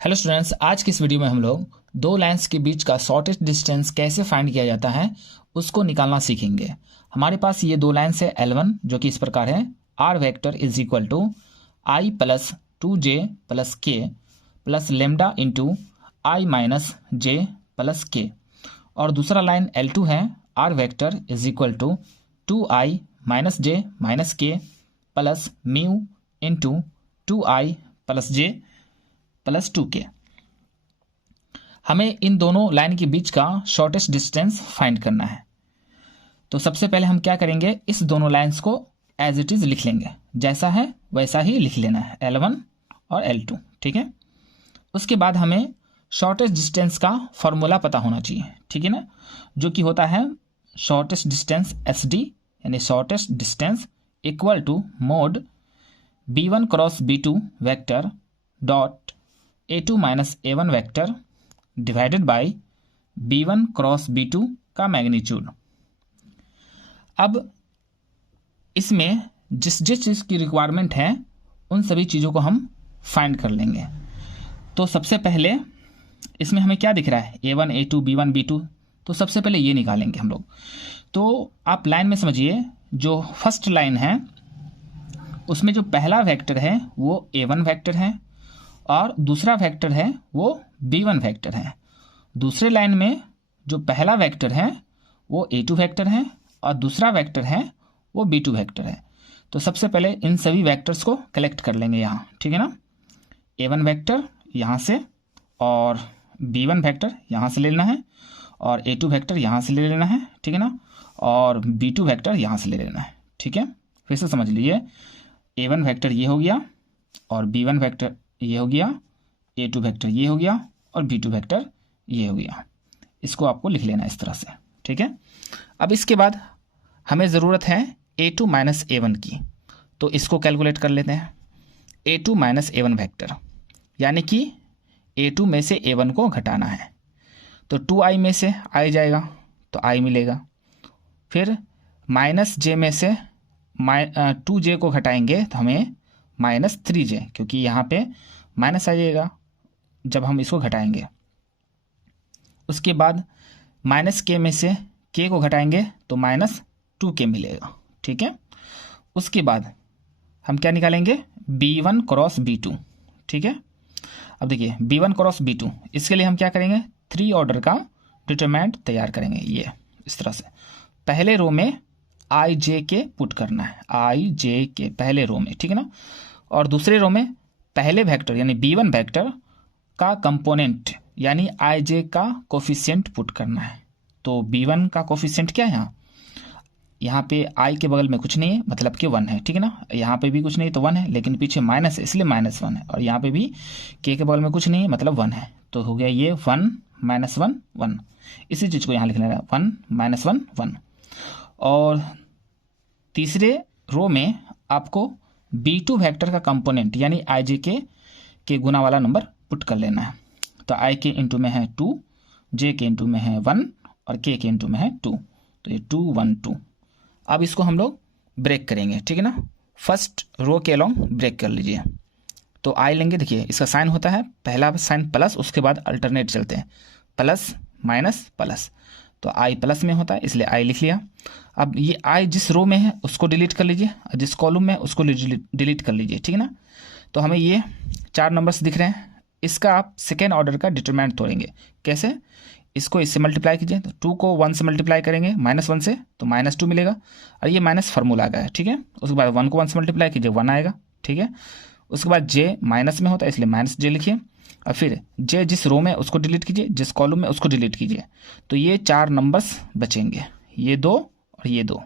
Hello students, आज की इस वीडियो में हम लोग दो लाइंस के बीच का शॉर्टेस्ट डिस्टेंस कैसे फाइंड किया जाता है उसको निकालना सीखेंगे। हमारे पास ये दो लाइंस है L1 जो कि इस प्रकार है, r vector is equal to i plus 2j plus k plus lambda into i minus j plus k. और दूसरा लाइन L2 है, r vector is equal to 2i minus j minus k plus mu into 2i plus j plus 2k। हमें इन दोनों line के बीच का shortest distance find करना है। तो सबसे पहले हम क्या करेंगे, इस दोनों लाइंस को एज इट इज लिख लेंगे, जैसा है वैसा ही लिख लेना है, L1 और L2, ठीक है। उसके बाद हमें शॉर्टेस्ट डिस्टेंस का फॉर्मूला पता होना चाहिए, ठीक है ना, जो कि होता है शॉर्टेस्ट डिस्टेंस SD, यानी shortest distance equal to mod B1 cross B2 vector dot A2 minus A1 vector divided by B1 cross B2 का मैग्नीट्यूड। अब इसमें जिस जिस चीज़ की रिक्वायरमेंट है उन सभी चीज़ों को हम फाइंड कर लेंगे। तो सबसे पहले इसमें हमें क्या दिख रहा है, A1 A2 B1 B2, तो सबसे पहले ये निकालेंगे हम लोग। तो आप लाइन में समझिए, जो फर्स्ट लाइन है उसमें जो पहला वेक्टर है वो A1 वेक्टर है और दूसरा वेक्टर है वो B1 वेक्टर है। दूसरे लाइन में जो पहला वेक्टर है वो A2 वेक्टर है और दूसरा वेक्टर है वो B2 वेक्टर है। तो सबसे पहले इन सभी वेक्टर्स को कलेक्ट कर लेंगे यहाँ, ठीक है ना। A1 वेक्टर यहाँ से और B1 वेक्टर यहाँ से ले लेना है और A2 वेक्टर यहाँ से ले लेना है, ठीक है ना, और B2 वेक्टर यहाँ से ले लेना है, ठीक है। फिर से समझ लीजिए, A1 वेक्टर ये हो गया और B1 वेक्टर ये हो गया, A2 वेक्टर ये हो गया और B2 वेक्टर ये हो गया। इसको आपको लिख लेना इस तरह से, ठीक है। अब इसके बाद हमें ज़रूरत है A2 माइनस A1 की, तो इसको कैलकुलेट कर लेते हैं। A2 माइनस A1 वेक्टर यानी कि A2 में से A1 को घटाना है, तो 2i में से i जाएगा तो i मिलेगा। फिर माइनस j में से 2j को घटाएंगे तो हमें माइनस 3j, क्योंकि यहाँ पे माइनस आ जाएगा जब हम इसको घटाएंगे। उसके बाद माइनस k में से k को घटाएंगे तो माइनस 2k मिलेगा, ठीक है। उसके बाद हम क्या निकालेंगे, B1 क्रॉस B2, ठीक है। अब देखिए B1 क्रॉस B2, इसके लिए हम क्या करेंगे, 3 ऑर्डर का डिटरमिनेंट तैयार करेंगे। ये इस तरह से पहले रो में आई जे के पुट करना है, आई जे के पहले रो में, ठीक है ना। और दूसरे रो में पहले वेक्टर यानी B1 वेक्टर का कंपोनेंट यानी आई जे का कोफिशिएंट पुट करना है। तो B1 का कोफिशिएंट क्या है, यहाँ पे आई के बगल में कुछ नहीं है, मतलब कि 1 है, ठीक है ना। यहाँ पे भी कुछ नहीं तो 1 है, लेकिन पीछे माइनस है इसलिए -1 है, और यहाँ पे भी k के बगल में कुछ नहीं है मतलब 1 है, तो हो गया ये 1 -1 1। इसी चीज़ को यहाँ लिख लेना है, 1 -1 1। और तीसरे रो में आपको B2 वेक्टर का कंपोनेंट यानी आई जे के गुना वाला नंबर पुट कर लेना है। तो i के इंटू में है 2, j के इंटू में है 1 और k के इंटू में है 2, तो ये 2 1 2। अब इसको हम लोग ब्रेक करेंगे, ठीक है ना। फर्स्ट रो के अलोंग ब्रेक कर लीजिए। तो i लेंगे, देखिए इसका साइन होता है, पहला साइन प्लस, उसके बाद अल्टरनेट चलते हैं, प्लस माइनस प्लस, तो i प्लस में होता है इसलिए i लिख लिया। अब ये i जिस रो में है उसको डिलीट कर लीजिए और जिस कॉलम में है उसको डिलीट कर लीजिए, ठीक है ना। तो हमें ये 4 नंबर्स दिख रहे हैं, इसका आप सेकेंड ऑर्डर का डिटरमिनेंट तोड़ेंगे। कैसे, इसको इससे मल्टीप्लाई कीजिए, तो 2 को 1 से मल्टीप्लाई करेंगे -1 से तो -2 मिलेगा, और ये माइनस फार्मूला का है, ठीक है। उसके बाद 1 को 1 से मल्टीप्लाई कीजिए 1 आएगा, ठीक है। उसके बाद j माइनस में होता है इसलिए -j लिखिए, और फिर j जिस रो में उसको डिलीट कीजिए, जिस कॉलम में उसको डिलीट कीजिए। तो ये 4 नंबर्स बचेंगे, ये 2 और ये 2।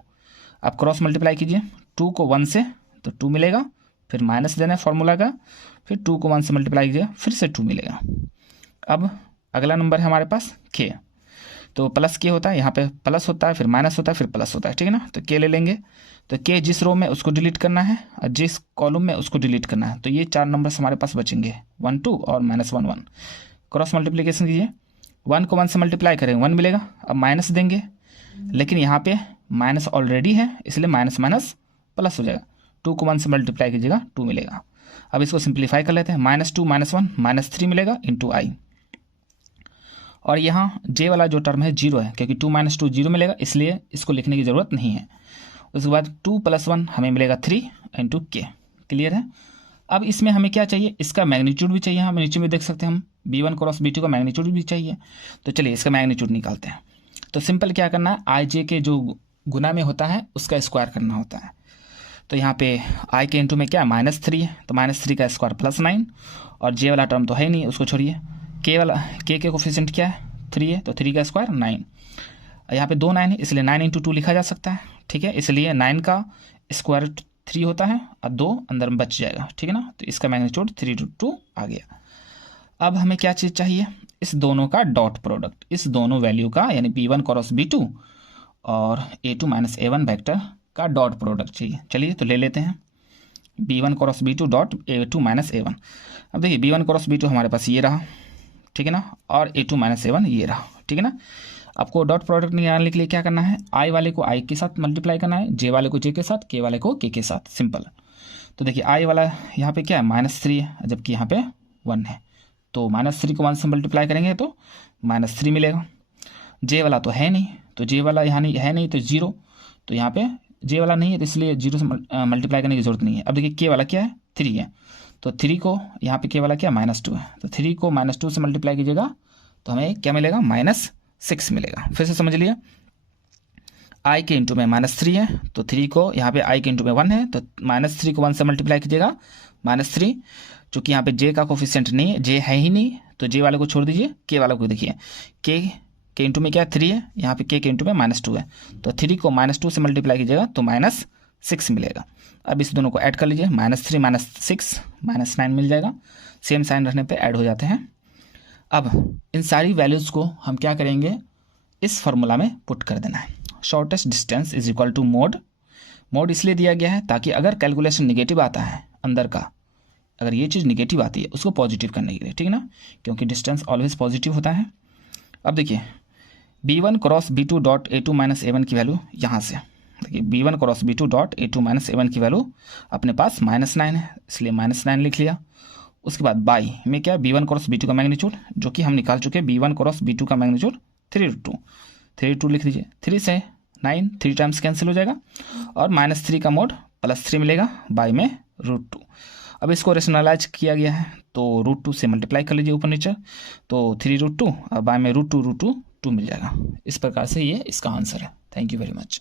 आप क्रॉस मल्टीप्लाई कीजिए, 2 को 1 से तो 2 मिलेगा, फिर माइनस देना है फार्मूला का, फिर 2 को 1 से मल्टीप्लाई कीजिए फिर से 2 मिलेगा। अब अगला नंबर है हमारे पास k, तो प्लस k होता है, यहाँ पे प्लस होता है फिर माइनस होता है फिर प्लस होता है, ठीक है ना। तो k ले लेंगे, तो k जिस रो में उसको डिलीट करना है और जिस कॉलम में उसको डिलीट करना है। तो ये 4 नंबर्स हमारे पास बचेंगे, 1 2 और -1 1। क्रॉस मल्टीप्लिकेशन कीजिए, 1 को 1 से मल्टीप्लाई करेंगे 1 मिलेगा, अब माइनस देंगे, लेकिन यहाँ पे माइनस ऑलरेडी है इसलिए माइनस माइनस प्लस हो जाएगा, 2 को 1 से मल्टीप्लाई कीजिएगा 2 मिलेगा। अब इसको सिंप्लीफाई कर लेते हैं, -2 -1 -3 मिलेगा इंटू आई, और यहाँ जे वाला जो टर्म है 0 है, क्योंकि 2 - 2 0 मिलेगा, इसलिए इसको लिखने की ज़रूरत नहीं है। उसके बाद 2 + 1 हमें मिलेगा 3 इंटू के। क्लियर है। अब इसमें हमें क्या चाहिए, इसका मैग्नीट्यूड भी चाहिए। हम नीचे में देख सकते हैं, हम b1 क्रॉस b2 का मैग्नीट्यूड भी चाहिए। तो चलिए इसका मैग्नीट्यूड निकालते हैं। तो सिंपल क्या करना है, आई जे के जो गुना में होता है उसका स्क्वायर करना होता है। तो यहाँ पे i के इंटू में क्या -3 है, तो -3 का स्क्वायर +9, और जे वाला टर्म तो है नहीं, उसको छोड़िए। के वाला के कोफिशिएंट क्या है, 3 है, तो 3 का स्क्वायर 9। यहाँ पे 2 9 है, इसलिए 9 × 2 लिखा जा सकता है। ठीक है, इसलिए 9 का स्क्वायर 3 होता है और 2 अंदर में बच जाएगा। ठीक है ना, तो इसका मैग्नीट्यूड 3√2 आ गया। अब हमें क्या चीज़ चाहिए, इस दोनों का डॉट प्रोडक्ट, इस दोनों वैल्यू का, यानी b1 क्रॉस b2 और a2 - a1 वेक्टर का डॉट प्रोडक्ट चाहिए। चलिए तो ले लेते हैं, b1 cross b2 dot a2 - a1। अब देखिए b1 क्रॉस b2 हमारे पास ये रहा, ठीक है ना, और a2 - a1 ये रहा। ठीक है ना, आपको डॉट प्रोडक्ट निकालने के लिए क्या करना है, आई वाले को आई के साथ मल्टीप्लाई करना है, जे वाले को जे के साथ, के वाले को के साथ, सिंपल। तो देखिए आई वाला यहाँ पे क्या है, -3 है, जबकि यहाँ पे 1 है, तो -3 को 1 से मल्टीप्लाई करेंगे तो -3 मिलेगा। जे वाला तो है नहीं, तो जे वाला यहाँ नहीं है, नहीं तो 0, तो यहाँ पे जे वाला नहीं है, तो इसलिए 0 से मल्टीप्लाई करने की जरूरत नहीं है। अब देखिए के वाला क्या है, 3 है, तो 3 को यहाँ पे के वाला क्या -2 है, तो 3 को -2 से मल्टीप्लाई कीजिएगा तो हमें क्या मिलेगा, -6 मिलेगा। फिर से समझ लिया, आई के इंटू में -3 है, तो 3 को यहाँ पे आई के इंटू में 1 है, तो -3 को 1 से मल्टीप्लाई कीजिएगा -3। चूँकि यहाँ पे जे का कोफिशिएंट नहीं है, जे है ही नहीं, तो जे वाले को छोड़ दीजिए, के वाले को देखिए, के इंटू में क्या 3 है, यहाँ पे के इंटू में -2 है, तो 3 को -2 से मल्टीप्लाई कीजिएगा तो -6 मिलेगा। अब इस दोनों को ऐड कर लीजिए, -3 - 6 -9 मिल जाएगा, सेम साइन रखने पे ऐड हो जाते हैं। अब इन सारी वैल्यूज़ को हम क्या करेंगे, इस फार्मूला में पुट कर देना है। Shortest distance is equal to mod, mod इसलिए दिया गया है ताकि अगर कैलकुलेशन निगेटिव आता है अंदर का, अगर ये चीज़ निगेटिव आती है उसको पॉजिटिव करने के लिए, ठीक है ना, क्योंकि डिस्टेंस ऑलवेज पॉजिटिव होता है। अब देखिए b1 cross b2 dot a2 - a1 की वैल्यू यहाँ से, देखिए b1 cross b2 dot a2 - a1 की वैल्यू अपने पास -9 है, इसलिए -9 लिख लिया। उसके बाद बाई में क्या, b1 क्रॉस b2 का मैग्नीट्यूड, जो कि हम निकाल चुके हैं, b1 क्रॉस b2 का मैग्नीट्यूड 3√2 लिख दीजिए, 3 से 9 3 टाइम्स कैंसिल हो जाएगा, और -3 का मोड +3 मिलेगा बाई में √2। अब इसको रेशनलाइज किया गया है, तो √2 से मल्टीप्लाई कर लीजिए ऊपर नीचे, तो 3√2 और बाई में √2 मिल जाएगा। इस प्रकार से ये इसका आंसर है। Thank you very much.